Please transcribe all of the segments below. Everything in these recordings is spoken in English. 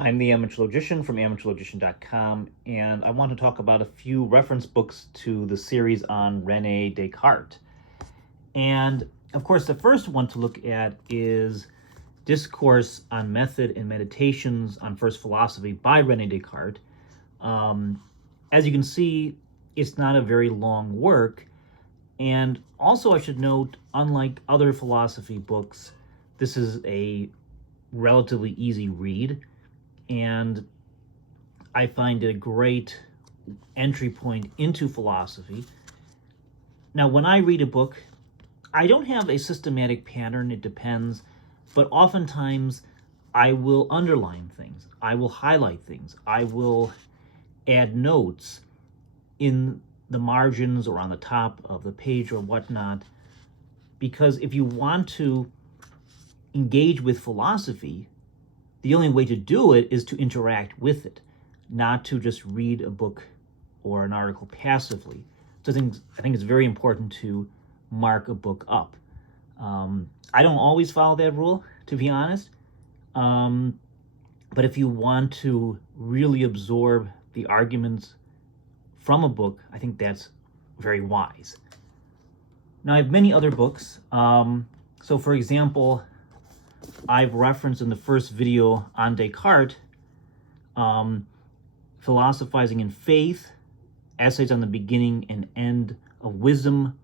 I'm the amateur logician from amateurlogician.com, and I want to talk about a few reference books to the series on Rene Descartes. And of course, the first one to look at is Discourse on Method and Meditations on First Philosophy by Rene Descartes. As you can see, it's not a very long work. And also, I should note, unlike other philosophy books, this is a relatively easy read. And I find it a great entry point into philosophy. Now, when I read a book, I don't have a systematic pattern, it depends, but oftentimes I will underline things, I will highlight things, I will add notes in the margins or on the top of the page or whatnot, because if you want to engage with philosophy, the only way to do it is to interact with it, not to just read a book or an article passively. So I think it's very important to mark a book up. I don't always follow that rule, to be honest. But if you want to really absorb the arguments from a book, I think that's very wise. Now, I have many other books. So for example, I've referenced in the first video on Descartes, Philosophizing in Faith, Essays on the Beginning and End of Wisdom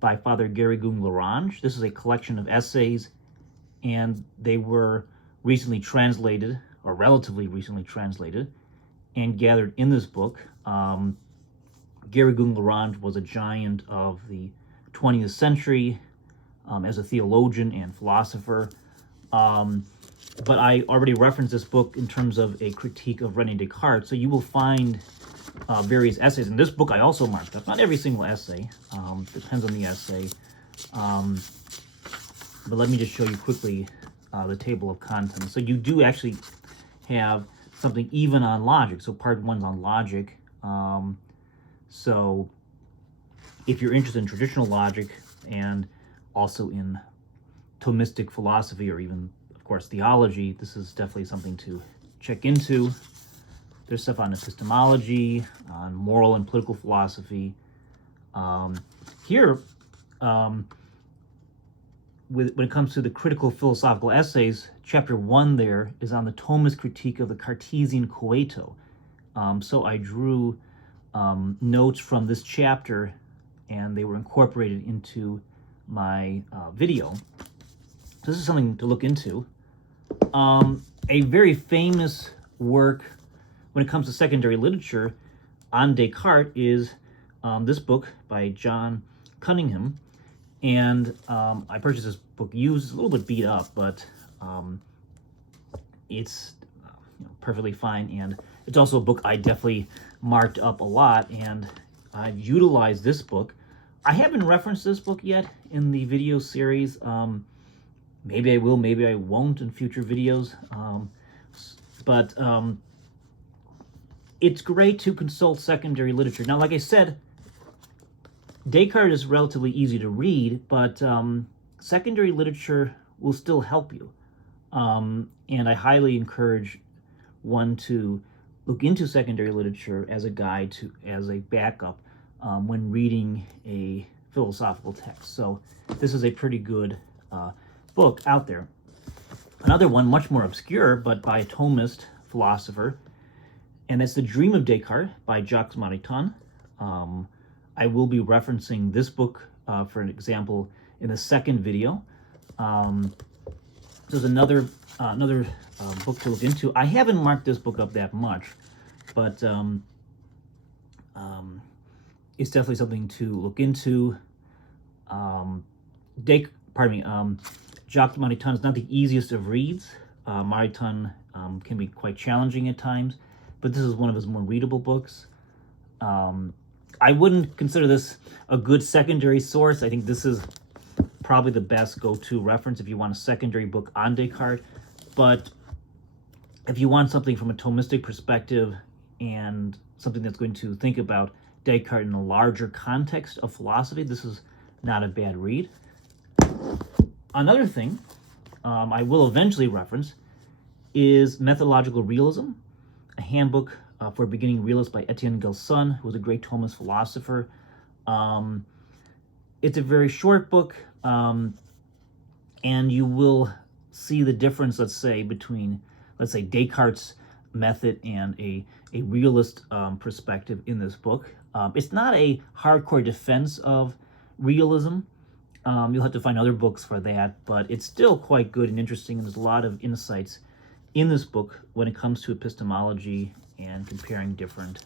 by Father Garrigou-Lagrange. This is a collection of essays, and they were recently translated, or relatively recently translated, and gathered in this book. Garrigou-Lagrange was a giant of the 20th century as a theologian and philosopher. But I already referenced this book in terms of a critique of Rene Descartes, so you will find various essays. In this book, I also marked up, not every single essay, depends on the essay. But let me just show you quickly the table of contents. So you do actually have something even on logic. So part one's on logic. So if you're interested in traditional logic and also in Thomistic philosophy or even, of course, theology, this is definitely something to check into. There's stuff on epistemology, on moral and political philosophy. Here, when it comes to the critical philosophical essays, chapter 1 there is on the Thomist critique of the Cartesian coeto. So I drew notes from this chapter, and they were incorporated into my video. So this is something to look into. A very famous work when it comes to secondary literature on Descartes is this book by John Cunningham. And I purchased this book used. It's a little bit beat up, but it's perfectly fine. And it's also a book I definitely marked up a lot, and I've utilized this book. I haven't referenced this book yet in the video series. Maybe I will, maybe I won't in future videos. But it's great to consult secondary literature. Now, like I said, Descartes is relatively easy to read, but secondary literature will still help you. And I highly encourage one to look into secondary literature as a guide to, as a backup when reading a philosophical text. So this is a pretty good book out there. Another one, much more obscure, but by a Thomist philosopher, and that's The Dream of Descartes by Jacques Maritain. I will be referencing this book for an example in the second video. There's another book to look into. I haven't marked this book up that much, but it's definitely something to look into. Jacques Maritain is not the easiest of reads. Maritain can be quite challenging at times, but this is one of his more readable books. I wouldn't consider this a good secondary source. I think this is probably the best go-to reference if you want a secondary book on Descartes. But if you want something from a Thomistic perspective and something that's going to think about Descartes in a larger context of philosophy, this is not a bad read. Another thing I will eventually reference is Methodological Realism, a handbook for beginning realists by Etienne Gilson, who was a great Thomist philosopher. It's a very short book, and you will see the difference, let's say, between, let's say, Descartes' method and a realist perspective in this book. It's not a hardcore defense of realism. You'll have to find other books for that, but it's still quite good and interesting, and there's a lot of insights in this book when it comes to epistemology and comparing different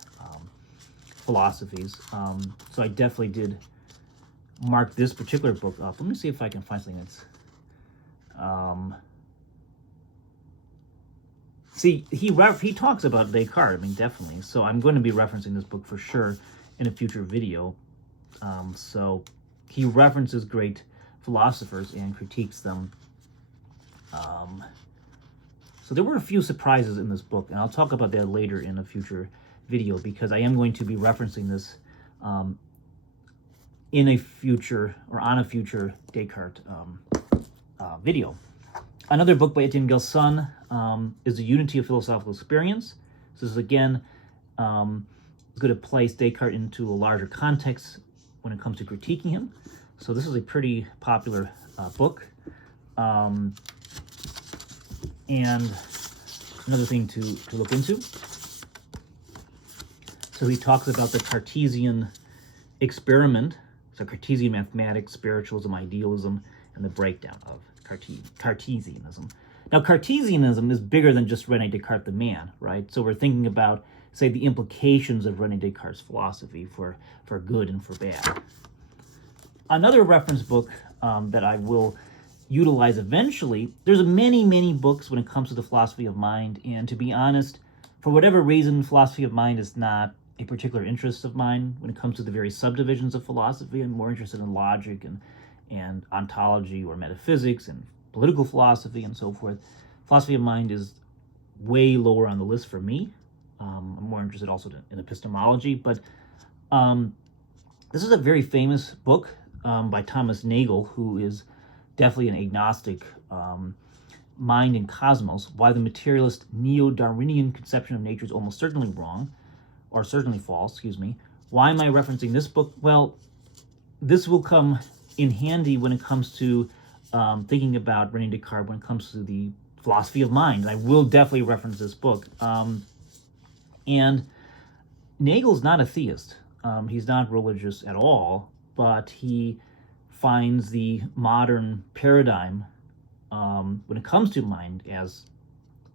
philosophies. So I definitely did mark this particular book up. Let me see if I can find something that's... See, he talks about Descartes, I mean, definitely. So I'm going to be referencing this book for sure in a future video. So he references great philosophers and critiques them. So there were a few surprises in this book, and I'll talk about that later in a future video, because I am going to be referencing this in a future, or on a future Descartes video. Another book by Etienne Gilson is The Unity of Philosophical Experience. So this is, again, it's going to place Descartes into a larger context when it comes to critiquing him. So this is a pretty popular book. And another thing to look into. So he talks about the Cartesian experiment, so Cartesian mathematics, spiritualism, idealism, and the breakdown of Cartesianism. Now, Cartesianism is bigger than just Rene Descartes the man, right? So we're thinking about, say, the implications of Rene Descartes' philosophy for good and for bad. Another reference book that I will utilize eventually, there's many, many books when it comes to the philosophy of mind, and to be honest, for whatever reason, philosophy of mind is not a particular interest of mine when it comes to the various subdivisions of philosophy. I'm more interested in logic and ontology or metaphysics and political philosophy and so forth. Philosophy of mind is way lower on the list for me. I'm more interested also in epistemology, but this is a very famous book by Thomas Nagel, who is definitely an agnostic. Mind and Cosmos, Why the Materialist Neo-Darwinian Conception of Nature is Almost Certainly Wrong, or certainly false, excuse me. Why am I referencing this book? Well, this will come in handy when it comes to thinking about Rene Descartes, when it comes to the philosophy of mind. I will definitely reference this book. And Nagel's not a theist. He's not religious at all, but he finds the modern paradigm when it comes to mind as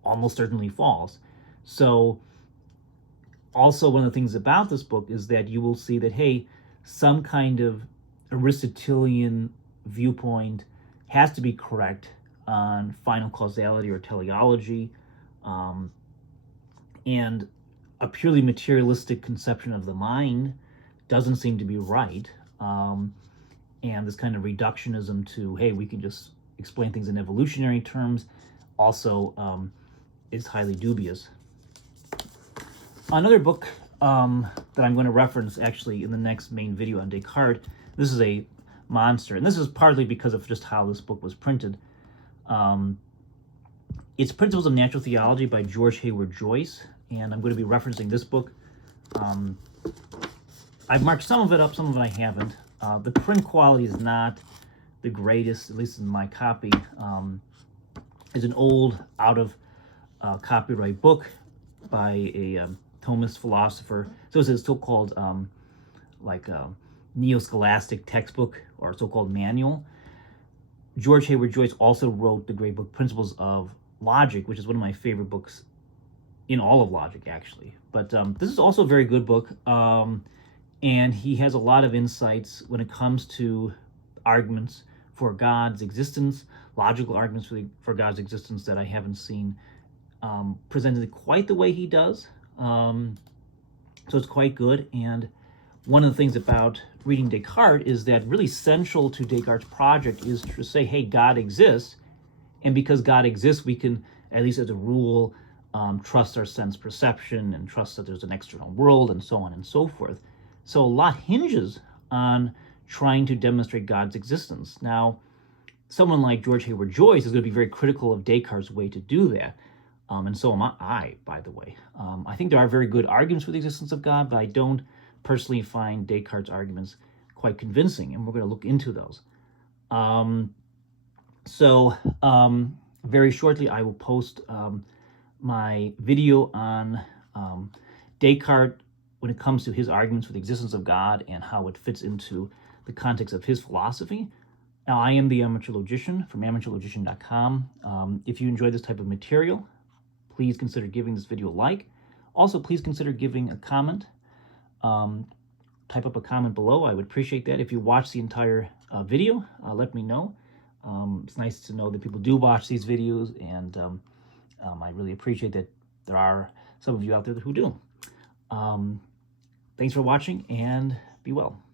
almost certainly false. So also one of the things about this book is that you will see that, hey, some kind of Aristotelian viewpoint has to be correct on final causality or teleology, and a purely materialistic conception of the mind doesn't seem to be right. And this kind of reductionism to, hey, we can just explain things in evolutionary terms also is highly dubious. Another book that I'm going to reference actually in the next main video on Descartes, this is a monster, and this is partly because of just how this book was printed. It's Principles of Natural Theology by George Hayward Joyce, and I'm going to be referencing this book. I've marked some of it up, some of it I haven't. The print quality is not the greatest, at least in my copy. It's an old, out of copyright book by a Thomist philosopher. So it's a so-called neo-scholastic textbook, or so-called manual. George Hayward Joyce also wrote the great book Principles of Logic, which is one of my favorite books in all of logic, actually. But this is also a very good book, and he has a lot of insights when it comes to arguments for God's existence, logical arguments for God's existence that I haven't seen presented quite the way he does. So it's quite good. And one of the things about reading Descartes is that really central to Descartes' project is to say, hey, God exists. And because God exists, we can, at least as a rule, trust our sense perception and trust that there's an external world and so on and so forth. So a lot hinges on trying to demonstrate God's existence. Now, someone like George Hayward Joyce is going to be very critical of Descartes' way to do that. and so am I, by the way. I think there are very good arguments for the existence of God, but I don't personally find Descartes' arguments quite convincing, and we're going to look into those. Very shortly, I will post my video on Descartes when it comes to his arguments for the existence of God and how it fits into the context of his philosophy. Now, I am the Amateur Logician from amateurlogician.com. If you enjoy this type of material, please consider giving this video a like. Also, please consider giving a comment. Type up a comment below. I would appreciate that. If you watch the entire video, let me know. It's nice to know that people do watch these videos, and I really appreciate that there are some of you out there who do. Thanks for watching, and be well.